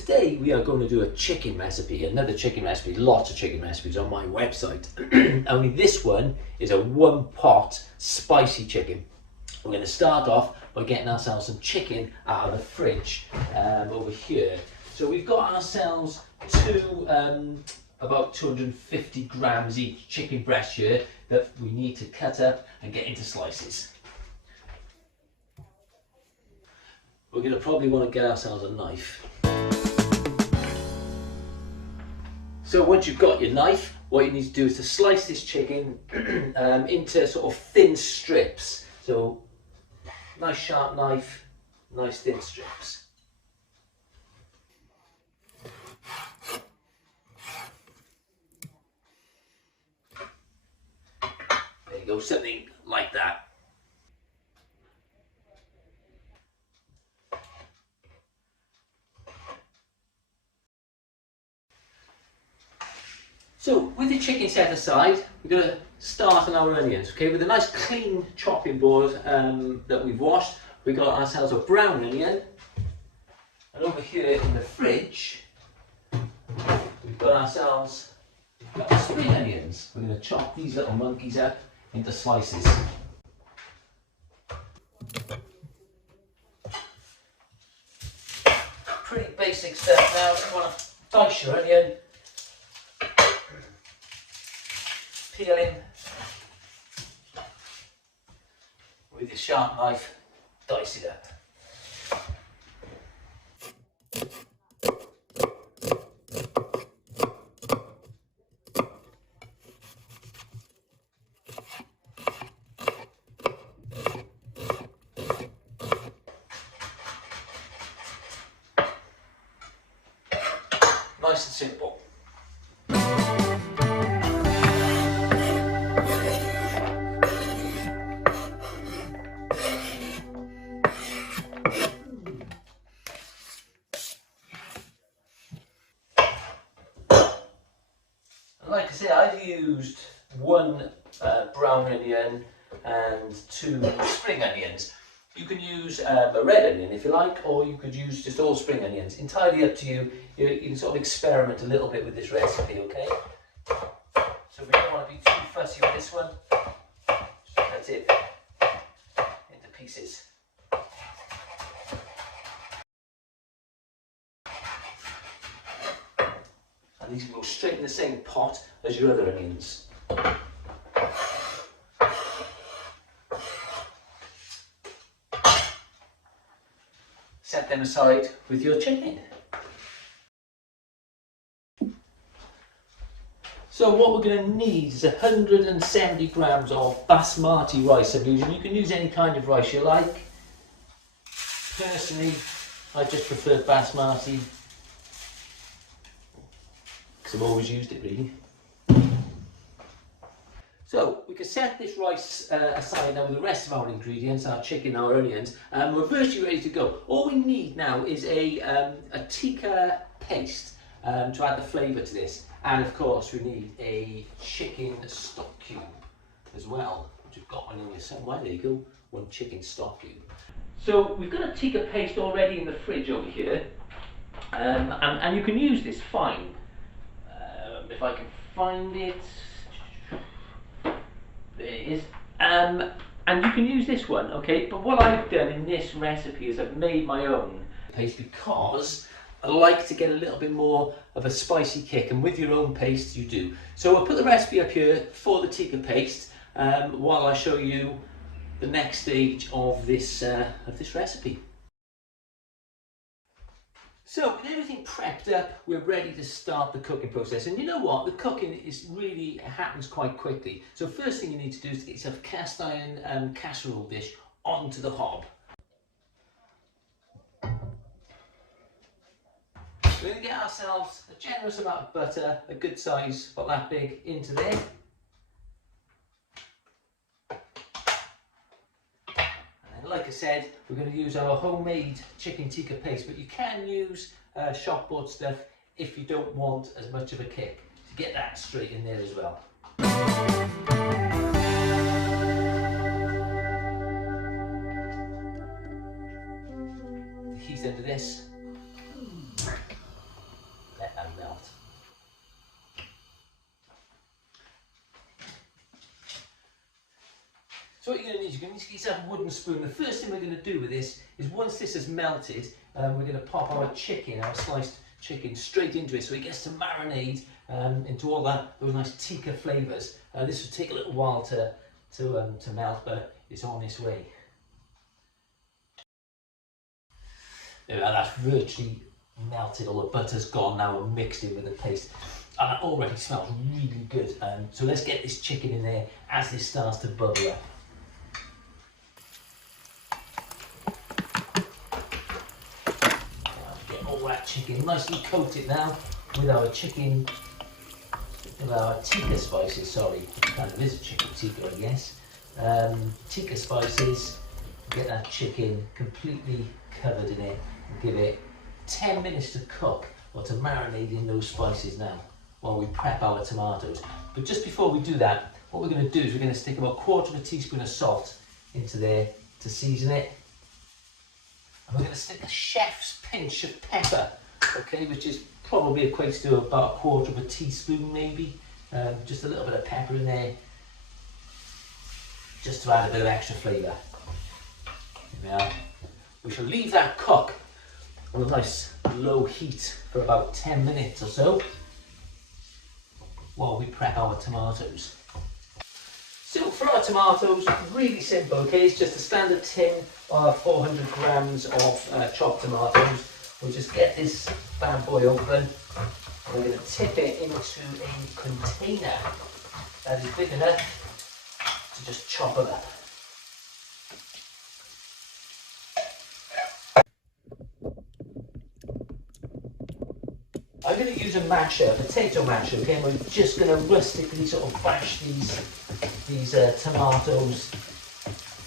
today we are going to do a chicken recipe, another chicken recipe, lots of chicken recipes on my website. Only this one is a one pot spicy chicken. We're going to start off by getting ourselves some chicken out of the fridge over here. So we've got ourselves about 250 grams each chicken breast here that we need to cut up and get into slices. We're going to probably want to get ourselves a knife. So once you've got your knife, what you need to do is to slice this chicken into sort of thin strips. So nice sharp knife, nice thin strips. There you go, something like that. So with the chicken set aside, we're going to start on our onions, okay? With a nice clean chopping board that we've washed, we've got ourselves a brown onion. And over here in the fridge, we've got ourselves spring onions. We're going to chop these little monkeys up into slices. Pretty basic stuff now. You want to dice your onion. Peel in with your sharp knife, dice it up. Nice and simple. Like I said, I've used one brown onion and 2 spring onions. You can use a red onion if you like, or you could use just all spring onions. Entirely up to you. You can sort of experiment a little bit with this recipe, okay? So we don't want to be too fussy with this one. Just cut it into pieces. And these can go straight in the same pot as your other onions. Set them aside with your chicken. So what we're going to need is 170 grams of basmati rice I'm using. You can use any kind of rice you like. Personally, I just prefer basmati, because I've always used it really. So we can set this rice aside now with the rest of our ingredients, our chicken, our onions, and we're virtually ready to go. All we need now is a tikka paste to add the flavour to this, and of course we need a chicken stock cube as well, which I've got one in here somewhere. There you go, one chicken stock cube. So we've got a tikka paste already in the fridge over here, and you can use this fine. If I can find it, there it is. And you can use this one, okay? But what I've done in this recipe is I've made my own paste because I like to get a little bit more of a spicy kick, and with your own paste you do. So I'll put the recipe up here for the tikka paste while I show you the next stage of this recipe. So with everything prepped up, we're ready to start the cooking process. And you know what? The cooking happens quite quickly. So first thing you need to do is to get yourself a cast iron casserole dish onto the hob. We're going to get ourselves a generous amount of butter, a good size, about that big, into there. Like I said, we're going to use our homemade chicken tikka paste, but you can use shop bought stuff if you don't want as much of a kick. To get that straight in there as well. The heat under this. So what you're going to need, you're going to need to get yourself a wooden spoon. The first thing we're going to do with this is once this has melted, we're going to pop our chicken, our sliced chicken, straight into it so it gets to marinate into all those nice tikka flavours. This will take a little while to melt, but it's on its way. There we are, that's virtually melted, all the butter's gone now and mixed in with the paste. And it already smells really good. So let's get this chicken in there as this starts to bubble up. Get all that chicken nicely coated now with our chicken, with our tikka spices, sorry, it kind of is a chicken tikka, I guess. Tikka spices, get that chicken completely covered in it and give it 10 minutes to cook or to marinate in those spices now while we prep our tomatoes. But just before we do that, what we're going to do is we're going to stick about 1/4 teaspoon of salt into there to season it. And we're going to stick a chef's pinch of pepper, okay, which is probably equates to about 1/4 teaspoon maybe. Just a little bit of pepper in there, just to add a bit of extra flavour. There we are. We shall leave that cook on a nice low heat for about 10 minutes or so while we prep our tomatoes. So for our tomatoes, really simple, okay? It's just a standard tin of 400 grams of chopped tomatoes. We'll just get this bad boy open. We're going to tip it into a container that is big enough to just chop it up. I'm going to use a masher, a potato masher, okay, and we're just going to rustically sort of bash these tomatoes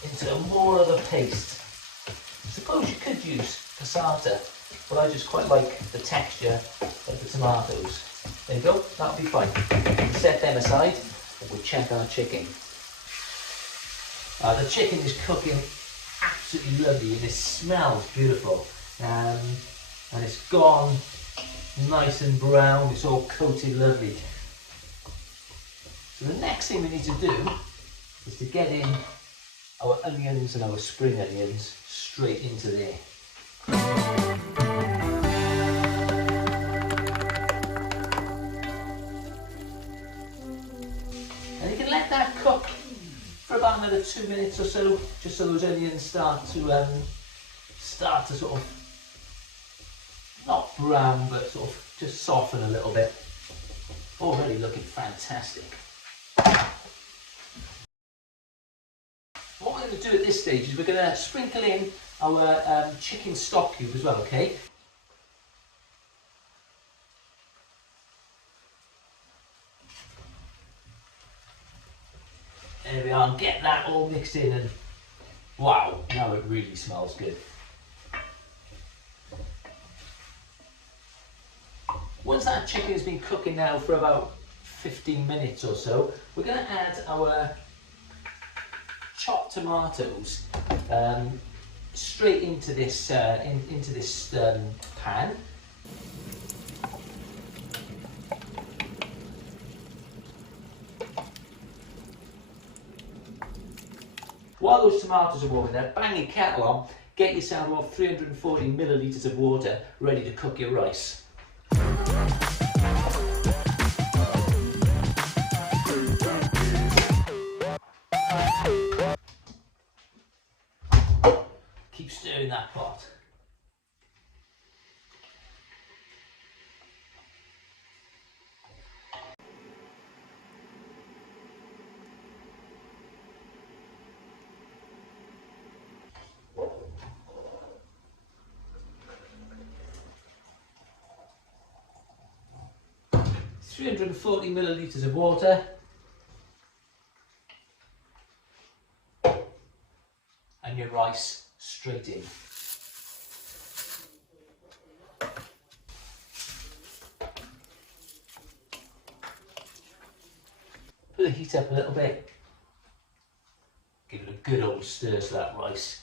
into more of a paste. I suppose you could use passata, but I just quite like the texture of the tomatoes. There you go, that'll be fine. We'll set them aside and we'll check our chicken. The chicken is cooking absolutely lovely and it smells beautiful. And it's gone nice and brown, it's all coated lovely. So the next thing we need to do is to get in our onions and our spring onions straight into there. And you can let that cook for about another 2 minutes or so, just so those onions start to sort of not brown, but sort of just soften a little bit. Already looking fantastic. What we're going to do at this stage is we're going to sprinkle in our chicken stock cube as well, okay? There we are, and get that all mixed in, and wow, now it really smells good. Once that chicken has been cooking now for about 15 minutes or so, we're going to add our chopped tomatoes straight into this pan. While those tomatoes are warming up, bang your kettle on, get yourself about 340 millilitres of water ready to cook your rice. Keep stirring that pot. £340 millilitres of water. And your rice straight in. Put the heat up a little bit. Give it a good old stir so that rice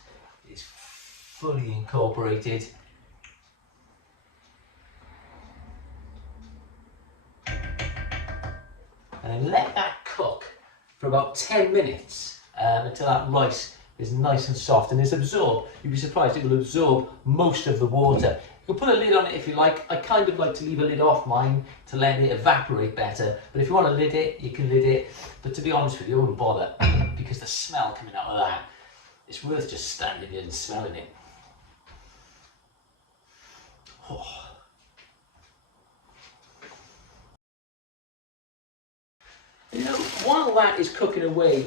is fully incorporated. And then let that cook for about 10 minutes until that rice is nice and soft and it's absorbed. You'd be surprised, it will absorb most of the water. You can put a lid on it if you like. I kind of like to leave a lid off mine to let it evaporate better, but if you want to lid it, you can lid it. But to be honest with you, I wouldn't bother, because the smell coming out of that, it's worth just standing here and smelling it. Oh. You know, while that is cooking away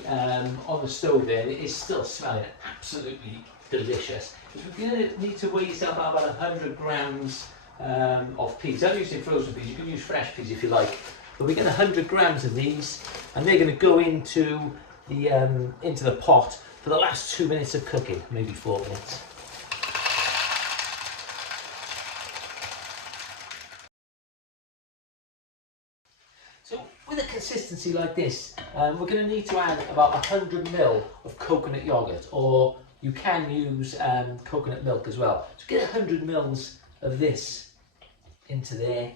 on the stove there, it is still smelling absolutely delicious. You're going to need to weigh yourself out about 100 grams of peas. I'm using frozen peas, you can use fresh peas if you like. But we get 100 grams of these, and they're going to go into the pot for the last 2 minutes of cooking, maybe 4 minutes. So with a consistency like this, we're going to need to add about 100 ml of coconut yogurt, or you can use coconut milk as well. So get 100 ml of this into there,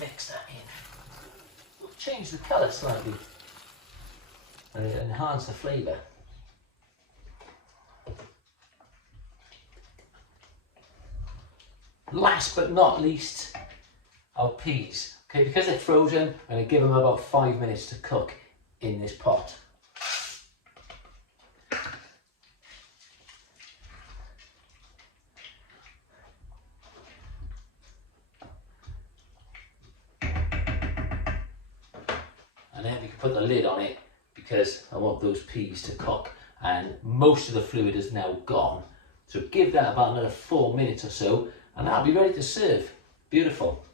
mix that in. We'll change the colour slightly and enhance the flavour. Last but not least, our peas. Okay, because they're frozen, I'm going to give them about 5 minutes to cook in this pot. And then we can put the lid on it, because I want those peas to cook, and most of the fluid is now gone. So give that about another 4 minutes or so, and that'll be ready to serve. Beautiful.